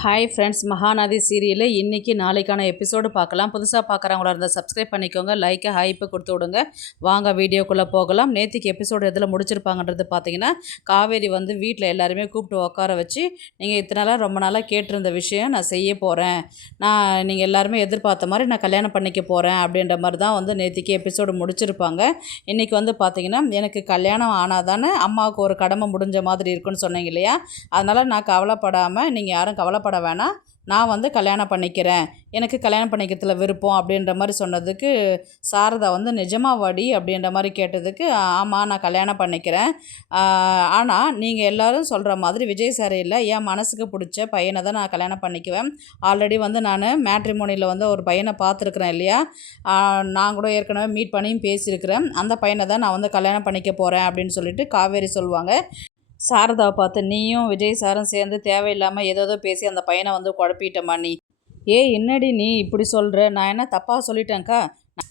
Hi friends, Mahanadi சீரியலில் இன்றைக்கி நாளைக்கான எபிசோடு பார்க்கலாம். புதுசாக பார்க்குறவங்களா இருந்தால் சப்ஸ்கிரைப் பண்ணிக்கோங்க, லைக்கை ஹைப்பு கொடுத்து விடுங்க. வாங்க வீடியோக்குள்ளே போகலாம். நேற்றுக்கு எபிசோடு எதில் முடிச்சிருப்பாங்கன்றது பார்த்தீங்கன்னா, காவேரி வந்து வீட்டில் எல்லாருமே கூப்பிட்டு உட்கார வச்சு, நீங்கள் இத்தனை நாளாக ரொம்ப நாளாக கேட்டிருந்த விஷயம் நான் செய்ய போகிறேன், நீங்கள் எல்லாருமே எதிர்பார்த்த மாதிரி நான் கல்யாணம் பண்ணிக்க போகிறேன் அப்படின்ற மாதிரி தான் வந்து நேற்றுக்கு எபிசோடு முடிச்சிருப்பாங்க. இன்றைக்கி வந்து பார்த்திங்கன்னா, எனக்கு கல்யாணம் ஆனால் தானே அம்மாவுக்கு ஒரு கடமை முடிஞ்ச மாதிரி இருக்குன்னு சொன்னீங்க இல்லையா, அதனால் நான் கவலைப்படாமல், நீங்கள் யாரும் கவலைப்பட வேணாம், நான் வந்து கல்யாணம் பண்ணிக்கிறேன், எனக்கு கல்யாணம் பண்ணிக்கிறதுல விருப்பம் அப்படின்ற மாதிரி சொன்னதுக்கு சாரதா வந்து நிஜமாவாடி அப்படின்ற மாதிரி கேட்டதுக்கு, ஆமாம் நான் கல்யாணம் பண்ணிக்கிறேன், ஆனால் நீங்கள் எல்லோரும் சொல்கிற மாதிரி விஜய் சார் இல்லை, என் மனசுக்கு பிடிச்ச பையனை தான் நான் கல்யாணம் பண்ணிக்குவேன். ஆல்ரெடி வந்து நான் மேட்ரிமோனியில் வந்து ஒரு பையனை பார்த்துருக்குறேன் இல்லையா, நான் கூட ஏற்கனவே மீட் பண்ணியும் பேசியிருக்கிறேன், அந்த பையனை தான் நான் வந்து கல்யாணம் பண்ணிக்க போகிறேன் அப்படின்னு சொல்லிட்டு காவேரி சொல்லுவாங்க. சாரதாவை பார்த்து, நீயும் விஜய் சாரும் சேர்ந்து தேவையில்லாமல் ஏதோ பேசி அந்த பையனை வந்து குழப்பிட்டம்மா நீ. என்னடி நீ இப்படி சொல்கிற, நான் என்ன தப்பாக சொல்லிட்டேன்க்கா?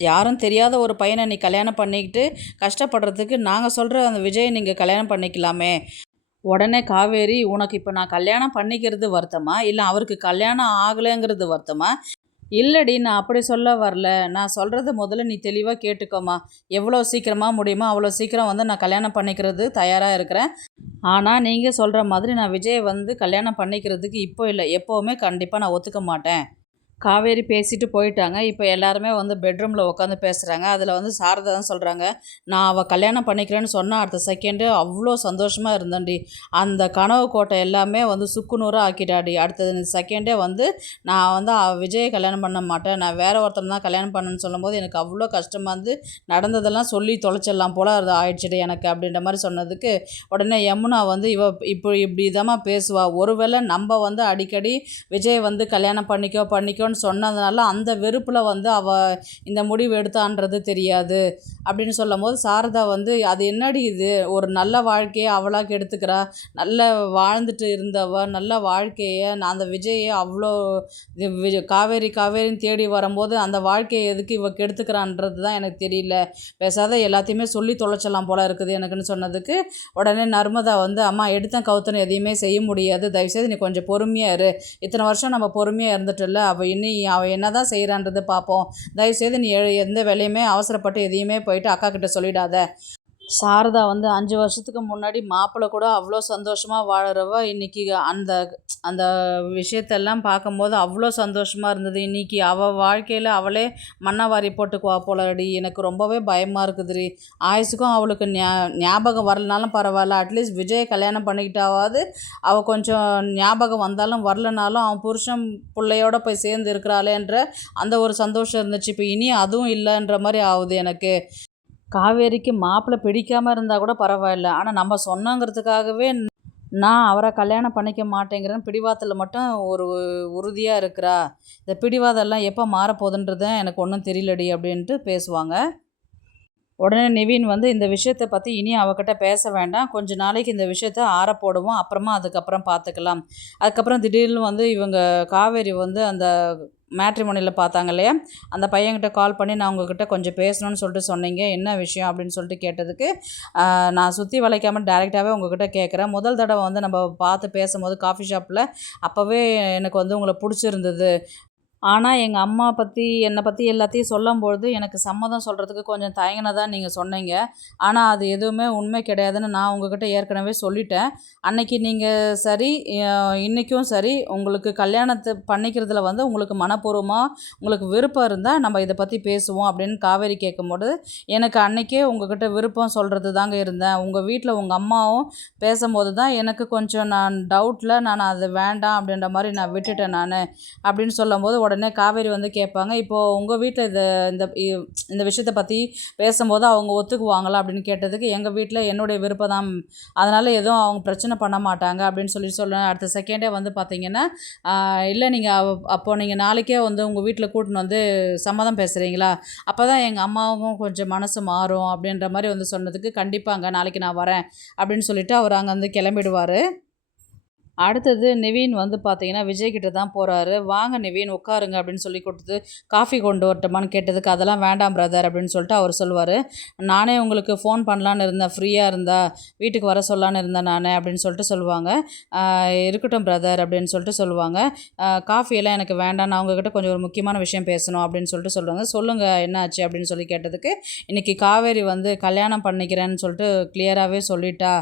யாரும் தெரியாத ஒரு பையனை நீ கல்யாணம் பண்ணிக்கிட்டு கஷ்டப்படுறதுக்கு நாங்கள் சொல்கிற அந்த விஜயை நீங்கள் கல்யாணம் பண்ணிக்கலாமே. உடனே காவேரி, உனக்கு இப்போ நான் கல்யாணம் பண்ணிக்கிறது வருத்தமா, இல்லை அவருக்கு கல்யாணம் ஆகலைங்கிறது வருத்தமா? இல்லடி, நான் அப்படி சொல்ல வரல, நான் சொல்கிறது முதல்ல நீ தெளிவாக கேட்டுக்கோமா. எவ்வளோ சீக்கிரமாக முடியுமோ அவ்வளோ சீக்கிரம் வந்து நான் கல்யாணம் பண்ணிக்கிறது தயாராக இருக்கிறேன். ஆனால் நீங்கள் சொல்கிற மாதிரி நான் விஜயை வந்து கல்யாணம் பண்ணிக்கிறதுக்கு இப்போ இல்லை, எப்போவுமே கண்டிப்பாக நான் ஒத்துக்க மாட்டேன். காவேரி பேசிட்டு போயிட்டாங்க. இப்போ எல்லாருமே வந்து பெட்ரூமில் உட்காந்து பேசுகிறாங்க. அதில் வந்து சாரதா தான் சொல்கிறாங்க, நான் அவள் கல்யாணம் பண்ணிக்கிறேன்னு சொன்னால் அடுத்த செகண்டு அவ்வளோ சந்தோஷமாக இருந்தேன்டி, அந்த கனவு கோட்டை எல்லாமே வந்து சுக்குநூறாக ஆக்கிட்டாடி. அடுத்தது செகண்டே வந்து நான் வந்து விஜயை கல்யாணம் பண்ண மாட்டேன், நான் வேறு ஒருத்தன் தான் கல்யாணம் பண்ணேன்னு சொல்லும்போது எனக்கு அவ்வளோ கஷ்டமாக இருந்து, நடந்ததெல்லாம் சொல்லி தொலைச்சிடலாம் போல் அது ஆயிடுச்சுடி எனக்கு அப்படின்ற மாதிரி சொன்னதுக்கு, உடனே யமுனா வந்து இப்படி இதாம்மா பேசுவா, ஒருவேளை நம்ம வந்து அடிக்கடி விஜய் வந்து கல்யாணம் பண்ணிக்கோ சொன்னதுனால அந்த வெறுப்பில் வந்து அவள் இந்த முடிவு எடுத்தான்றது தெரியாது அப்படின்னு சொல்லும் போது, சாரதா வந்து அது என்னடி இது, ஒரு நல்ல வாழ்க்கையை அவளாக கெடுத்துக்கிறா, நல்ல வாழ்ந்துட்டு இருந்தவ நல்ல வாழ்க்கையை அந்த விஜயை அவ்வளோ காவேரின்னு தேடி வரும்போது அந்த வாழ்க்கையை எதுக்கு இவ கெடுத்துக்கிறான்றது தான் எனக்கு தெரியல, பேசாத எல்லாத்தையுமே சொல்லி தொலைச்சலாம் போல இருக்குது எனக்குன்னு சொன்னதுக்கு, உடனே நர்மதா வந்து, அம்மா எடுத்தேன் கவுத்தனை எதையுமே செய்ய முடியாது, தயவுசெய்து நீ கொஞ்சம் பொறுமையாக இரு, இத்தனை வருஷம் நம்ம பொறுமையாக இருந்துட்டுல்ல, அவள் என்ன தான் செய்கிறான்றது பார்ப்போம், தயவுசெய்து நீ எந்த வேலையுமே அவசரப்பட்டு எதையுமே போயிட்டு அக்கா கிட்ட சொல்லிடாத. சாரதா வந்து 5 வருஷத்துக்கு முன்னாடி மாப்பிள்ளை கூட அவ்வளோ சந்தோஷமாக வாழறவ, இன்றைக்கி அந்த அந்த விஷயத்தெல்லாம் பார்க்கும்போது அவ்வளோ சந்தோஷமாக இருந்தது. இன்றைக்கி அவள் வாழ்க்கையில் அவளே மண்ணவாரி போட்டுக்குவா போலடி, எனக்கு ரொம்பவே பயமாக இருக்குதுடி. ஆயுசுக்கும் அவளுக்கு ஞாபகம் வரலனாலும் பரவாயில்ல, அட்லீஸ்ட் விஜயை கல்யாணம் பண்ணிக்கிட்டாவது அவள் கொஞ்சம் ஞாபகம் வந்தாலும் வரலனாலும் அவன் புருஷன் பிள்ளையோட போய் சேர்ந்து இருக்கிறாளேன்ற அந்த ஒரு சந்தோஷம் இருந்துச்சு. இப்போ இனி அதுவும் இல்லைன்ற மாதிரி ஆகுது எனக்கு. காவேரிக்கு மாப்பிள்ளை பிடிக்காமல் இருந்தால் கூட பரவாயில்ல, ஆனால் நம்ம சொன்னங்கிறதுக்காகவே நான் அவரை கல்யாணம் பண்ணிக்க மாட்டேங்கிறேன்னு பிடிவாதத்தில் மட்டும் ஒரு உறுதியாக இருக்கிறா. இந்த பிடிவாதெல்லாம் எப்போ மாறப்போகுதுன்றது எனக்கு ஒன்றும் தெரியலடி அப்படின்ட்டு பேசுவாங்க. உடனே நிவின் வந்து, இந்த விஷயத்தை பற்றி இனி அவகிட்ட பேச வேண்டாம், கொஞ்ச நாளைக்கு இந்த விஷயத்த ஆறப்போடுவோம், அப்புறமா அதுக்கப்புறம் பார்த்துக்கலாம். அதுக்கப்புறம் திடீர்னு வந்து இவங்க காவேரி வந்து அந்த மேட்ரிமோனியில் பார்த்தாங்க இல்லையா, அந்த பையன்கிட்ட கால் பண்ணி, நான் உங்ககிட்ட கொஞ்சம் பேசணும்னு சொல்லிட்டு சொன்னீங்க, என்ன விஷயம் அப்படின்னு சொல்லிட்டு கேட்டதுக்கு, நான் சுற்றி வளைக்காமல் டேரெக்டாகவே உங்ககிட்ட கேட்குறேன், முதல் தடவை வந்து நம்ம பார்த்து பேசும்போது காஃபி ஷாப்பில் அப்போவே எனக்கு வந்து உங்களை பிடிச்சிருந்தது, ஆனால் எங்கள் அம்மா பற்றி என்னை பற்றி எல்லாத்தையும் சொல்லும்பொழுது எனக்கு சம்மதம் சொல்கிறதுக்கு கொஞ்சம் தயங்கினதா நீங்கள் சொன்னீங்க, ஆனால் அது எதுவுமே உண்மை கிடையாதுன்னு நான் உங்ககிட்ட ஏற்கனவே சொல்லிட்டேன். அன்னைக்கு நீங்கள் சரி, இன்றைக்கும் சரி, உங்களுக்கு கல்யாணத்தை பண்ணிக்கிறதுல வந்து உங்களுக்கு மனப்பூர்வமாக உங்களுக்கு விருப்பம் இருந்தால் நம்ம இதை பற்றி பேசுவோம் அப்படின்னு காவேரி கேட்கும்போது, எனக்கு அன்றைக்கே உங்ககிட்ட விருப்பம் சொல்கிறது தாங்க இருந்தேன், உங்கள் வீட்டில் உங்கள் அம்மாவும் பேசும்போது தான் எனக்கு கொஞ்சம் நான் டவுட்டில் நான் அது வேண்டாம் அப்படின்ற மாதிரி நான் விட்டுட்டேன் நான் அப்படின்னு சொல்லும்போது, உடனே காவேரி வந்து கேட்பாங்க, இப்போது உங்கள் வீட்டில் இந்த இந்த விஷயத்தை பற்றி பேசும்போது அவங்க ஒத்துக்குவாங்களா அப்படின்னு கேட்டதுக்கு, எங்கள் வீட்டில் என்னுடைய விருப்பம் தான், அதனால் எதுவும் அவங்க பிரச்சனை பண்ண மாட்டாங்க அப்படின்னு சொல்லுவேன். அடுத்த செகண்டே வந்து பார்த்திங்கன்னா, இல்லை நீங்கள் அப்போது நீங்கள் நாளைக்கே வந்து உங்கள் வீட்டில் கூட்டின்னு வந்து சம்மதம் பேசுகிறீங்களா, அப்போ தான் எங்கள் அம்மாவும் கொஞ்சம் மனசு மாறும் அப்படின்ற மாதிரி வந்து சொன்னதுக்கு, கண்டிப்பாங்க நாளைக்கு நான் வரேன் அப்படின்னு சொல்லிவிட்டு அவர் அங்கே வந்து கிளம்பிடுவார். அடுத்தது நிவீன் வந்து பார்த்தீங்கன்னா, விஜய் கிட்ட தான் போறாரு. "வாங்க நிவீன் உட்காருங்க" அப்படின்னு சொல்லி கொடுத்து, "காஃபி கொண்டு வரட்டுமான்னு?" கேட்டதுக்கு, "அதெல்லாம் வேண்டாம் பிரதர்" அப்படின்னு சொல்லிட்டு அவர் சொல்லுவாரு. "நானே உங்களுக்கு ஃபோன் பண்ணலான்னு இருந்தேன், ஃப்ரீயா இருந்தா. வீட்டுக்கு வர சொல்லலான்னு இருந்தேன் நானு" அப்படின்னு சொல்லிட்டு சொல்லுவாங்க. "இருக்கட்டும் பிரதர்" அப்படின்னு சொல்லிட்டு சொல்லுவாங்க. காஃபி எல்லாம் எனக்கு வேண்டாம். நான் உங்ககிட்ட கொஞ்சம் ஒரு முக்கியமான விஷயம் பேசணும்" அப்படின்னு சொல்லிட்டு சொல்லுவாங்க. "சொல்லுங்க என்ன ஆச்சு?" அப்படின்னு சொல்லி கேட்டதுக்கு, "இன்னைக்கு காவேரி வந்து கல்யாணம் பண்ணிக்கிறேன்னு சொல்லிட்டு கிளியராவே சொல்லிட்டா.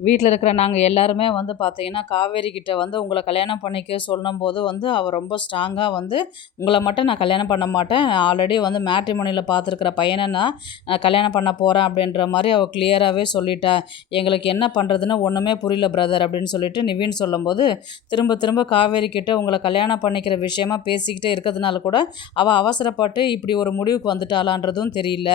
வீட்ல இருக்கிற நாங்க எல்லாருமே வந்து பார்த்தீங்கன்னா, காவேரி கிட்ட வந்து உங்கள கல்யாணம் பண்ணிக்க சொல்லும்போது வந்து, அவ ரொம்ப ஸ்ட்ராங்கா வந்து, உங்கள மட்டும் நான் கல்யாணம் பண்ண மாட்டேன். ஆல்ரெடி வந்து மேட்ரிமோனில பார்த்துருக்கிற பையன நான் கல்யாணம் பண்ண போறேன் அப்படின்ற மாரி அவ கிளியராவே சொல்லிட்டா. எங்களுக்கு என்ன பண்றதுன்னு ஒண்ணுமே புரியல பிரதர்" அப்படின்னு சொல்லிட்டு நிவின் சொல்லும்போது, திரும்ப திரும்ப காவேரி கிட்ட உங்கள கல்யாணம் பண்ணிக்கிற விஷயமா பேசிக்கிட்டே இருக்கிறதுனால கூட, அவ அவசரப்பட்டு இப்படி ஒரு முடிவுக்கு வந்துட்டாளான்றதும் தெரியல.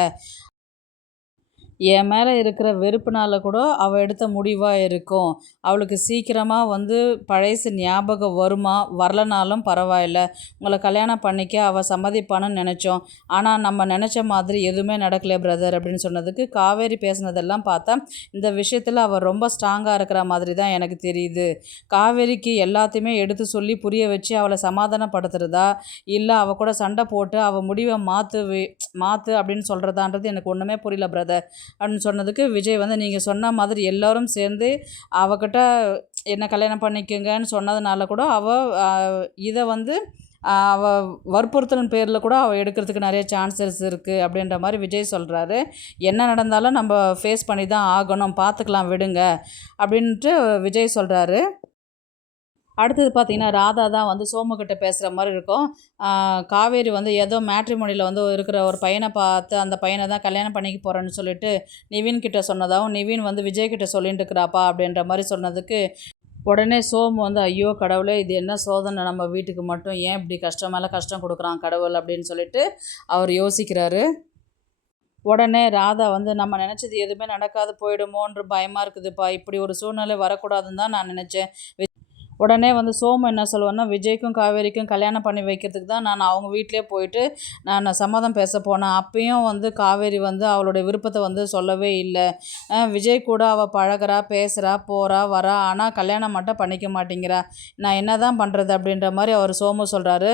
என் மேல இருக்கிற வெறுப்புனால கூட அவ எடுத்த முடிவா இருக்கும். அவளுக்கு சீக்கிரமா வந்து பழைசு ஞாபகம் வருமா? வரலனாலும் பரவாயில்ல. உங்கள கல்யாணம் பண்ணிக்க அவ சம்மதிப்பான்னு நெனச்சோம். ஆனா, நம்ம நெனச்ச மாதிரி எதுவுமே நடக்கல பிரதர்" அப்படின்னு சொன்னதுக்கு, காவேரி பேசினதெல்லாம் பார்த்தா, இந்த விஷயத்துல அவ ரொம்ப ஸ்ட்ராங்கா இருக்கிற மாதிரி தான் எனக்கு தெரியுது. காவேரிக்கு எல்லாத்தையுமே எடுத்து சொல்லி புரிய வச்சு அவள சமாதானப்படுத்துறதா, இல்ல அவ கூட சண்டை போட்டு அவ முடிவ மாத்து அப்படின்னு சொல்றதான்றது எனக்கு ஒண்ணுமே புரியல பிரதர். அப்படின்னு சொன்னதுக்கு விஜய் வந்து, "நீங்கள் சொன்ன மாதிரி எல்லாரும் சேர்ந்து அவகிட்ட என்ன கல்யாணம் பண்ணிக்கங்கன்னு சொன்னதுனால கூட அவ இதை வந்து அவ வற்புறுத்தலின் பேரில் கூட அவள் எடுக்கிறதுக்கு நிறைய சான்சஸ் இருக்குது" அப்படின்ற மாதிரி விஜய் சொல்கிறாரு. "என்ன நடந்தாலும் நம்ம ஃபேஸ் பண்ணி தான் ஆகணும், பார்த்துக்கலாம் விடுங்க" அப்படின்ட்டு விஜய் சொல்கிறாரு. அடுத்தது பார்த்தீங்கன்னா, ராதா தான் வந்து சோமுகிட்ட பேசுகிற மாரி இருக்கும். காவேரி வந்து ஏதோ மேட்ரிமோனில வந்து இருக்கிற ஒரு பையன பார்த்து, அந்த பையன தான் கல்யாணம் பண்ணிக்க போறேன்னு சொல்லிட்டு நிவின் கிட்ட சொன்னதாவும், நிவின் வந்து விஜய் கிட்ட சொல்லிட்டு இருக்கிறாப்பா அப்படின்ற மாரி சொன்னதுக்கு, உடனே சோமு வந்து, "ஐயோ கடவுளே! இது என்ன சோதனை நம்ம வீட்டுக்கு மட்டும். ஏன் இப்படி கஷ்டம் மேல கஷ்டம் குடுக்குறான் கடவுள்" அப்படின்னு சொல்லிட்டு அவர் யோசிக்கிறாரு. உடனே ராதா வந்து, "நம்ம நெனச்சது எதுவுமே நடக்காது போயிடுமோன்ற பயமா இருக்குதுப்பா. இப்படி ஒரு சூழ்நிலை வரக்கூடாதுன்னு தான் நான் நெனச்சேன்." உடனே வந்து சோமு என்ன சொல்லுவார்னா, "விஜய்க்கும் காவேரிக்கும் கல்யாணம் பண்ணி வைக்கிறதுக்கு தான் நான் அவங்க வீட்லயே போயிட்டு நான் சம்மதம் பேச போனேன். அப்பயும் வந்து காவேரி வந்து அவளுடைய விருப்பத்த வந்து சொல்லவே இல்ல. விஜய் கூட அவ பழகுறா, பேசுறா, போறா, வரா. ஆனா கல்யாணம் மட்டும் பண்ணிக்க மாட்டேங்கிறா. நான் என்னதான் பண்றது?" அப்படின்ற மாரி அவர் சோமு சொல்றாரு.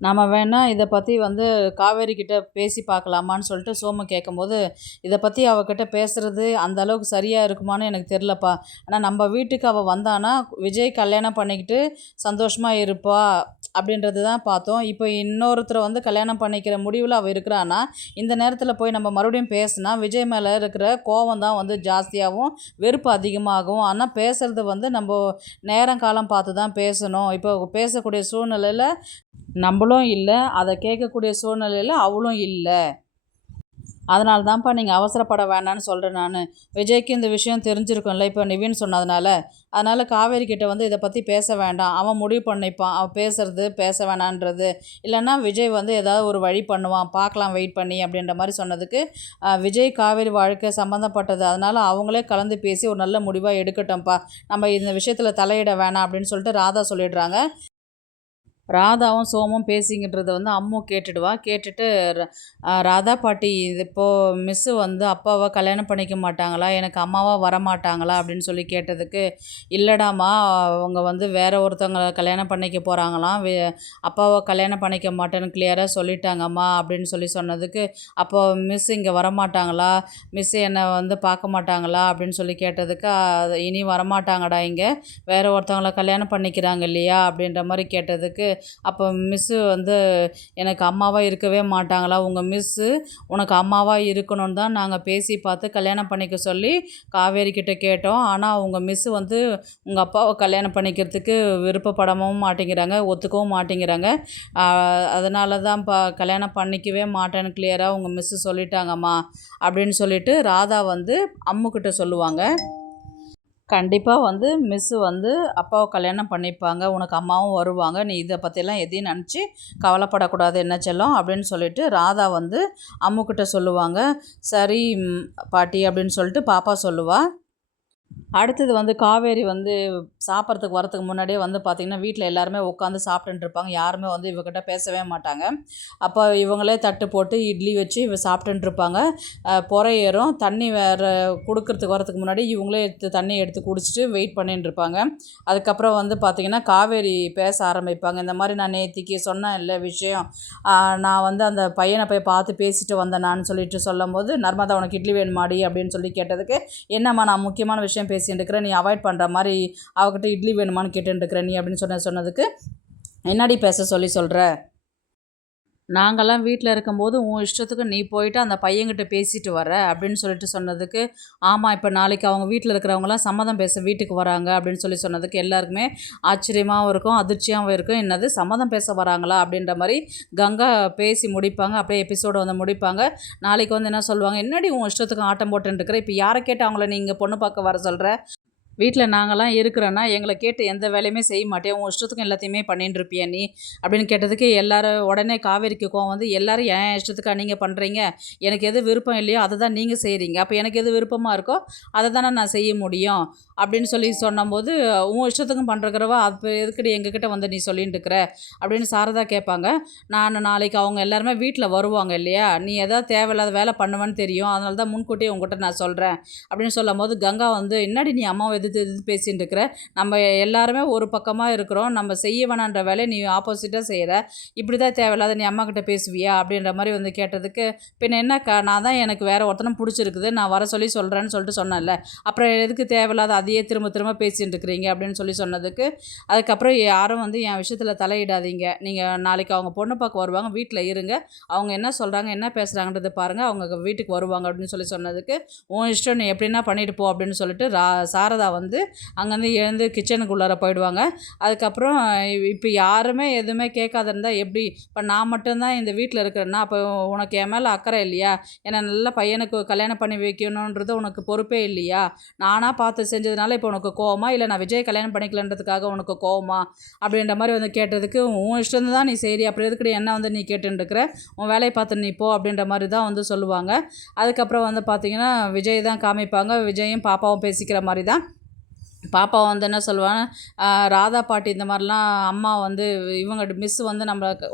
"நாம வேணா இத பத்தி வந்து காவேரி கிட்ட பேசி பார்க்கலாமான்னு" சொல்லிட்டு சோமு கேட்கும்போது, "இத பத்தி அவகிட்ட பேசுறது அந்த அளவுக்கு சரியா இருக்குமான்னு எனக்கு தெரிலப்பா. ஆனா நம்ம வீட்டுக்கு அவ வந்தான்னா, விஜய் கல்யாணம் பண்ணிக்கிட்டு சந்தோஷமா இருப்பா அப்படின்றது தான் பார்த்தோம். இப்போ இன்னொருத்தர வந்து கல்யாணம் பண்ணிக்கிற முடிவுல அவ இருக்கிறான்னா, இந்த நேரத்தில போய் நம்ம மறுபடியும் பேசுனா, விஜய் மேல இருக்கிற கோவம் தான் வந்து ஜாஸ்தியாகும், வெறுப்பு அதிகமாகும். ஆனா பேசுறது வந்து நம்போ நேரம் காலம் பார்த்து தான் பேசணும். இப்போ பேசக்கூடிய சூழ்நிலையில நம்பளும் இல்ல. அத கேட்கக்கூடிய சூழ்நிலையில அவளும் இல்ல. அதனால தான்ப்பா நீங்க அவசரப்பட வேணான்னு சொல்றேன் நானு. விஜய்க்கு இந்த விஷயம் தெரிஞ்சிருக்கும்ல, இப்போ நிவின் சொன்னதுனால. அதனால காவேரி கிட்ட வந்து இத பத்தி பேச வேண்டாம். அவன் முடிவு பண்ணிப்பான். அவன் பேசுறது, பேச வேணான்றது. இல்லன்னா விஜய் வந்து ஏதாவது ஒரு வழி பண்ணுவான். பார்க்கலாம் வெயிட் பண்ணி அப்படின்ற மாரி சொன்னதுக்கு, விஜய், காவேரி வாழ்க்கை சம்மந்தப்பட்டது. அதனால அவங்களே கலந்து பேசி ஒரு நல்ல முடிவா எடுக்கட்டும்ப்பா. நம்ம இந்த விஷயத்துல தலையிட வேணாம் அப்படின்னு சொல்லிட்டு ராதா சொல்லிடுறாங்க. ராதாவும் சோமும் பேசிக்கின்றத வந்து அம்மு கேட்டுடுவா. கேட்டுட்டு "ராதா பாட்டி, இது இப்போது மிஸ்ஸு வந்து அப்பாவ கல்யாணம் பண்ணிக்க மாட்டாங்களா? எனக்கு அம்மாவா வரமாட்டாங்களா?" அப்படின்னு சொல்லி கேட்டதுக்கு, "இல்லடாம்மா, அவங்க வந்து வேற ஒருத்தவங்கள கல்யாணம் பண்ணிக்க போகிறாங்களாம். அப்பாவ கல்யாணம் பண்ணிக்க மாட்டேன்னு கிளியரா சொல்லிட்டாங்கம்மா" அப்படின்னு சொல்லி சொன்னதுக்கு, "அப்போ மிஸ் இங்கே வரமாட்டாங்களா? மிஸ் என்னை வந்து பார்க்க மாட்டாங்களா?" அப்படின்னு சொல்லி கேட்டதுக்கு, "இனி வரமாட்டாங்கடா இங்கே. வேற ஒருத்தவங்கள கல்யாணம் பண்ணிக்கிறாங்க இல்லையா?" அப்படின்ற மாரி கேட்டதுக்கு, அப்போ மிஸ்ஸு வந்து, "எனக்கு அம்மாவா இருக்கவே மாட்டாங்களா? உங்க மிஸ்ஸு உனக்கு அம்மாவா இருக்கணும்னு தான் நாங்க பேசி பார்த்து கல்யாணம் பண்ணிக்க சொல்லி காவேரி கிட்ட கேட்டோம். ஆனா உங்க மிஸ்ஸு வந்து உங்க அப்பாவ கல்யாணம் பண்ணிக்கிறதுக்கு விருப்பப்படவும் மாட்டேங்கிறாங்க, ஒத்துக்கவும் மாட்டேங்கிறாங்க. அ அதனால தான்ப்பா கல்யாணம் பண்ணிக்கவே மாட்டேன்னு கிளியரா உங்க மிஸ்ஸு சொல்லிட்டாங்கம்மா" அப்படின்னு சொல்லிட்டு ராதா வந்து அம்முக்கிட்ட சொல்லுவாங்க. கண்டிப்பா வந்து மிஸ்ஸு வந்து அப்பாவ கல்யாணம் பண்ணிப்பாங்க. உனக்கு அம்மாவும் வருவாங்க. நீ இத பத்திலாம் எதையும் நெனச்சு கவலைப்படக்கூடாது என்ன செல்லம் அப்படின்னு சொல்லிட்டு ராதா வந்து அம்முக்கிட்ட சொல்லுவாங்க. "சரி பாட்டி" அப்படின்னு சொல்லிட்டு பாப்பா சொல்லுவா. அடுத்தது வந்து காவேரி வந்து சாப்பிட்றதுக்கு வரத்துக்கு முன்னாடியே வந்து பார்த்திங்கன்னா வீட்டில் எல்லாருமே உட்காந்து சாப்பிட்டுட்டு இருப்பாங்க. யாருமே வந்து இவகிட்ட பேசவே மாட்டாங்க. அப்போ இவங்களே தட்டு போட்டு இட்லி வச்சு இவ சாப்பிட்டுட்டு இருப்பாங்க. பொறை ஏறும். தண்ணி வேறு கொடுக்கறதுக்கு வரத்துக்கு முன்னாடி இவங்களே தண்ணி எடுத்து குடிச்சிட்டு வெயிட் பண்ணிட்டு இருப்பாங்க. அதுக்கப்புறம் வந்து பார்த்திங்கன்னா காவேரி பேச ஆரம்பிப்பாங்க. இந்த மாதிரி நான் நேத்திக்கு சொன்னேன் இல்லை விஷயம், நான் வந்து அந்த பையனை போய் பார்த்து பேசிட்டு வந்தேன் நான் சொல்லிட்டு சொல்லும்போது, நர்மதா உனக்கு இட்லி வேணுமாடி அப்படின்னு சொல்லி கேட்டதுக்கு, என்னம்மா நான் முக்கியமான விஷயம் பேசிட்டு இருக்கிறேன், நீ அவாய்ட் பண்ணுற மாதிரி அவகிட்ட இட்லி வேணுமான்னு கேட்டுட்டு இருக்கிற நீ அப்படின்னு சொன்னதுக்கு, என்னடி பேச சொல்கிற, நாங்கள்லாம் வீட்டில் இருக்கும்போது உன் இஷ்டத்துக்கு நீ போயிட்டு அந்த பையன்கிட்ட பேசிட்டு வர அப்படின்னு சொல்லிட்டு சொன்னதுக்கு, ஆமாம் இப்போ நாளைக்கு அவங்க வீட்டில் இருக்கிறவங்களாம் சம்மதம் பேச வீட்டுக்கு வராங்க அப்படின்னு சொன்னதுக்கு எல்லாருக்குமே ஆச்சரியமாகவும் இருக்கும், அதிர்ச்சியாகவும் இருக்கும். என்னது சம்மதம் பேச வராங்களா அப்படின்ற மாதிரி கங்கா பேசி முடிப்பாங்க. அப்படியே எபிசோடு வந்து முடிப்பாங்க. நாளைக்கு வந்து என்ன சொல்லுவாங்க, என்னடி உன் இஷ்டத்துக்கு ஆட்டம் போட்டுருக்கிற, இப்போ யாரை கேட்டு அவங்கள நீங்கள் பொண்ணு பார்க்க வர சொல்கிற, வீட்டில் நாங்கள்லாம் இருக்கிறோன்னா எங்களை கேட்டு எந்த வேலையுமே செய்ய மாட்டேன், உன் இஷ்டத்துக்கும் எல்லாத்தையுமே பண்ணிட்டு இருப்பியா நீ அப்படின்னு கேட்டதுக்கு, எல்லோரும் உடனே காவேரிக்கு கோவம் வந்து, எல்லோரும் என் இஷ்டத்துக்காக நீங்கள் பண்ணுறீங்க, எனக்கு எது விருப்பம் இல்லையோ அதை தான் நீங்கள் செய்கிறீங்க, அப்போ எனக்கு எது விருப்பமாக இருக்கோ அதை தானே நான் செய்ய முடியும் அப்படின்னு சொல்லி சொன்னபோது, உன் இஷ்டத்துக்கும் பண்ணுறக்கிறவா அப்போ எதுக்கடி எங்ககிட்ட வந்து நீ சொல்லிட்டு இருக்கிற அப்படின்னு சாரதா கேட்பாங்க. நான் நாளைக்கு அவங்க எல்லாருமே வீட்டில் வருவாங்க இல்லையா, நீ எதாவது தேவையில்லாத வேலை பண்ணுவேன்னு தெரியும், அதனால தான் முன்கூட்டியே உங்ககிட்ட நான் சொல்கிறேன் அப்படின்னு சொல்லும் போது, கங்கா வந்து என்னடி நீ அம்மாவை எதிர்த்து பேசிட்டு இருக்கிற, நம்ம எல்லாருமே ஒரு பக்கமாக இருக்கிறோம், நம்ம செய்ய வேணான்ற வேலையை நீ ஆப்போசிட்டாக செய்கிற, இப்படி தான் தேவையில்லாத நீ அம்மா கிட்ட பேசுவியா அப்படின்ற மாதிரி வந்து கேட்டதுக்கு, பின்ன என்னக்கா நான் தான் எனக்கு வேறு ஒருத்தனும் பிடிச்சிருக்குது, நான் வர சொல்கிறேன்னு சொல்லிட்டு சொன்னேன்ல, அப்புறம் எதுக்கு தேவையில்லாத அதையே திரும்ப திரும்ப பேசிட்டு இருக்கிறீங்க அப்படின்னு சொன்னதுக்கு, அதுக்கப்புறம் யாரும் வந்து என் விஷயத்தில் தலையிடாதீங்க, நீங்கள் நாளைக்கு அவங்க பொண்ணு பார்க்க வருவாங்க, வீட்டில் இருங்க, அவங்க என்ன சொல்கிறாங்க என்ன பேசுகிறாங்கன்றது பாருங்கள், அவங்க வீட்டுக்கு வருவாங்க அப்படின்னு சொன்னதுக்கு, உன் இஷ்டம் நீ எப்படின்னா பண்ணிட்டு போ அப்படின்னு சொல்லிட்டு சாரதா வந்து அங்கேருந்து எழுந்து கிச்சனுக்குள்ளார போயிடுவாங்க. அதுக்கப்புறம் இப்போ யாருமே எதுவுமே கேட்காத இருந்தால் எப்படி, இப்போ நான் மட்டும்தான் இந்த வீட்டில் இருக்கிறேன்னா அப்போ உனக்கு என் மேலே அக்கறை இல்லையா, ஏன்னா நல்ல பையனுக்கு கல்யாணம் பண்ணி வைக்கணுன்றது உனக்கு பொறுப்பே இல்லையா, நானாக பார்த்து செஞ்சதுனால இப்போ உனக்கு கோவமா, இல்லை நான் விஜய் கல்யாணம் பண்ணிக்கலன்றதுக்காக உனக்கு கோவமா அப்படின்ற மாதிரி வந்து கேட்டதுக்கு, உன் இஷ்டம் தான் நீ சரி, அப்புறம் எதுக்கடி என்ன வந்து நீ கேட்டுருக்கிற, உன் வேலையை பார்த்து நீ போ அப்படின்ற மாதிரி தான் வந்து சொல்லுவாங்க. அதுக்கப்புறம் வந்து பார்த்திங்கன்னா விஜய் தான் காமிப்பாங்க. விஜயும் பாப்பாவும் பேசிக்கிற மாதிரி தான். பாப்பா வந்து என்ன சொல்லுவாங்க, ராதா பாட்டி இந்த மாதிரிலாம் அம்மா வந்து இவங்க மிஸ் வந்து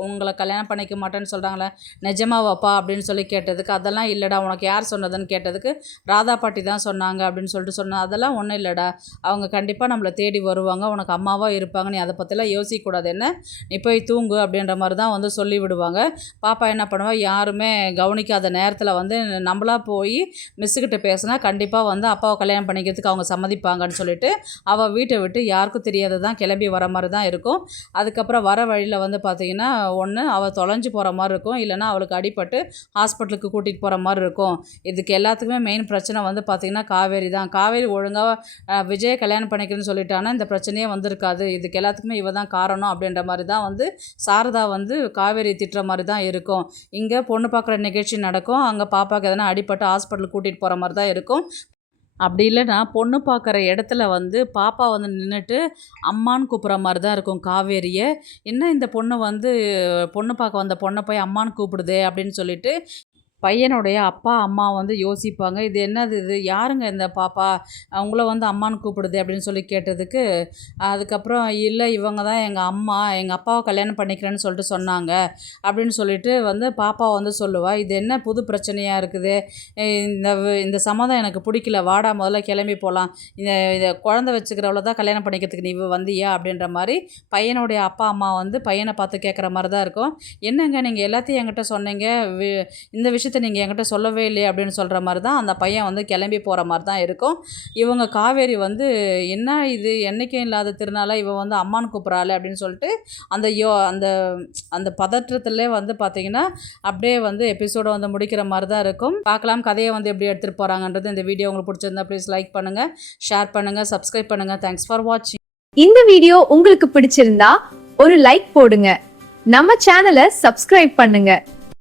உங்களை கல்யாணம் பண்ணிக்க மாட்டேன்னு சொல்கிறாங்களே, நிஜமாவாப்பா அப்படின்னு சொல்லி கேட்டதுக்கு, அதெல்லாம் இல்லைடா உனக்கு யார் சொன்னதுன்னு கேட்டதுக்கு, ராதா பாட்டி தான் சொன்னாங்க அப்படின்னு சொல்லிட்டு சொன்னேன். அதெல்லாம் ஒன்றும் இல்லைடா, அவங்க கண்டிப்பாக நம்மளை தேடி வருவாங்க, உனக்கு அம்மாவாக இருப்பாங்க, நீ அதை பற்றிலாம் யோசிக்கக்கூடாது, என்ன நீ போய் தூங்கு அப்படின்ற மாதிரி தான் வந்து சொல்லி விடுவாங்க. பாப்பா என்ன பண்ணுவா, யாருமே கவனிக்காத நேரத்தில் வந்து நம்மளா போய் மிஸ்ஸுக்கிட்ட பேசினா கண்டிப்பாக வந்து அப்பாவை கல்யாணம் பண்ணிக்கிறதுக்கு அவங்க சம்மதிப்பாங்கன்னு சொல்லிட்டு அவள் வீட்டை விட்டு யாருக்கும் தெரியாததான் கிளம்பி வர மாதிரி தான் இருக்கும். அதுக்கப்புறம் வர வழியில் வந்து பார்த்திங்கன்னா, ஒன்று அவள் தொலைஞ்சு போகிற மாதிரி இருக்கும், இல்லைனா அவளுக்கு அடிபட்டு ஹாஸ்பிட்டலுக்கு கூட்டிகிட்டு போகிற மாதிரி இருக்கும். இதுக்கு எல்லாத்துக்குமே மெயின் பிரச்சனை வந்து பார்த்திங்கன்னா காவேரி தான். காவேரி ஒழுங்காக விஜயை கல்யாணம் பண்ணிக்கிறேன்னு சொல்லிட்டானா இந்த பிரச்சனையே வந்திருக்காது, இதுக்கு எல்லாத்துக்குமே இவ தான் காரணம் அப்படின்ற மாதிரி தான் வந்து சாரதா வந்து காவேரி திட்டுற மாதிரி தான் இருக்கும். இங்கே பொண்ணு பார்க்குற நிகழ்ச்சி நடக்கும், அங்கே பாப்பாவுக்கு எதனா அடிபட்டு ஹாஸ்பிட்டலுக்கு கூட்டிகிட்டு போகிற மாதிரி தான் இருக்கும். அப்படி இல்லைன்னா பொண்ணு பார்க்குற இடத்துல வந்து பாப்பா வந்து நின்றுட்டு அம்மான்னு கூப்பிட்ற மாதிரி தான் இருக்கும் காவேரியை. என்ன இந்த பொண்ணு வந்து பொண்ணு பார்க்க வந்த பொண்ணை போய் அம்மான்னு கூப்பிடுதே அப்படின்னு சொல்லிட்டு பையனுடைய அப்பா அம்மா வந்து யோசிப்பாங்க, இது என்னது இது, யாருங்க இந்த பாப்பா அவங்கள வந்து அம்மான்னு கூப்பிடுது அப்படின்னு சொல்லி கேட்டதுக்கு, அதுக்கப்புறம் இல்லை இவங்க தான் எங்கள் அம்மா, எங்கள் அப்பாவை கல்யாணம் பண்ணிக்கிறேன்னு சொல்லிட்டு சொன்னாங்க அப்படின்னு சொல்லிட்டு வந்து பாப்பா வந்து சொல்லுவாள், இது என்ன புது பிரச்சனையாக இருக்குது, இந்த இந்த சம்மதம் எனக்கு பிடிக்கல, வாடா முதல்ல கிளம்பி போகலாம், இதை குழந்தை வச்சுக்கிறவள தான் கல்யாணம் பண்ணிக்கிறதுக்கு நீ வந்தியா அப்படின்ற மாதிரி பையனுடைய அப்பா அம்மா வந்து பையனை பார்த்து கேட்குற மாதிரி தான் இருக்கும். என்னங்க நீங்கள் எல்லாத்தையும் என்கிட்ட சொன்னீங்க, இந்த விஷயம் நீங்கள் என்கிட்ட சொல்லவே இல்லையே அப்படின்னு சொல்கிற மாதிரி தான் அந்த பையன் வந்து கிளம்பி போகிற மாதிரி தான் இருக்கும். இவங்க காவேரி வந்து என்ன இது என்றைக்கும் இல்லாத திருநாளாக இவன் வந்து அம்மான்னு கூப்பிட்றாள் அப்படின்னு சொல்லிட்டு அந்த அந்த அந்த பதற்றத்திலே வந்து பார்த்திங்கன்னா அப்படியே வந்து எபிசோடை வந்து முடிக்கிற மாதிரி தான் இருக்கும். பார்க்கலாம் கதையை வந்து எப்படி எடுத்துகிட்டு போகிறாங்கன்றது. இந்த வீடியோ உங்களுக்கு பிடிச்சிருந்தா ப்ளீஸ் லைக் பண்ணுங்கள், ஷேர் பண்ணுங்கள், சப்ஸ்கிரைப் பண்ணுங்கள். தேங்க்ஸ் ஃபார் வாட்சிங். இந்த வீடியோ உங்களுக்கு பிடிச்சிருந்தா ஒரு லைக் போடுங்க, நம்ம சேனலை சப்ஸ்கிரைப் பண்ணுங்க.